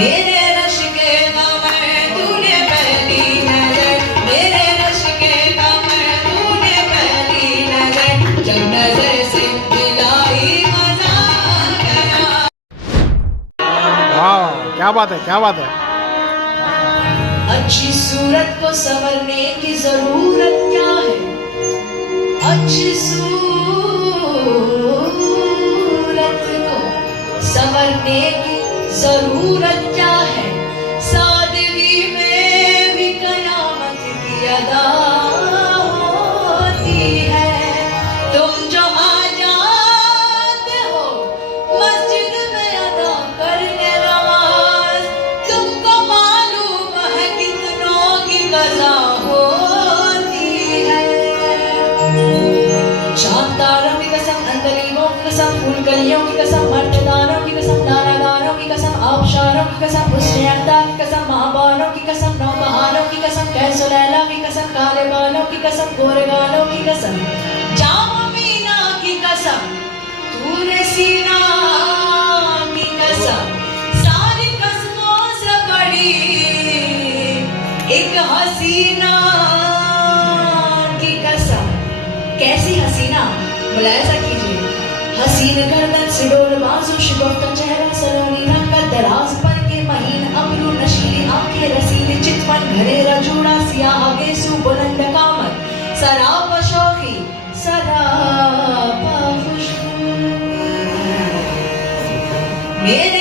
मेरे रश के कमर तूने पहली नजर, मेरे रश के कमर तूने पहली नजर, जब नजर से मिलाई मजा गया। वाह, क्या बात है, क्या बात है। अच्छी सूरत को संवरने की जरूरत क्या है, अच्छी सूरत को संवरने की जरूरत क्या है, सादगी में भी कयामत की अदा होती है। तुम जो आ जाते हो मस्जिद में अदा करने नमाज, तुमको मालूम है कितनों की कज़ा होती है। चांद तारों की कसम, अंतरीबों की कसम, फूल कलियों की कसम, मर्ददारों की कसम, दानादारों की कसम, आबशारों की कसम, हुस्न अख्ता की कसम, महाबारों की कसम, नौबहारों की कसम, कैसो लैला की कसम, काले बालों की कसम, गोरे गालों की कसम, जामा मीना की कसम, तूरे सीना की कसम, सारी कसमों से बड़ी एक हसीना की कसम। कैसी हसीना, मुलायजा कीजिए। हसीन गर्दन से डोर बाजू, शिकफ्ता चेहरा, सलोनी रंग का दराज पर के महीन अबरू, नशीली आंखें, रसीली चितवन, घरेरा जूड़ा, सियाह गेसू, बुलंद कामत, सरापा शौकी, सरापा खुशबू। मेरे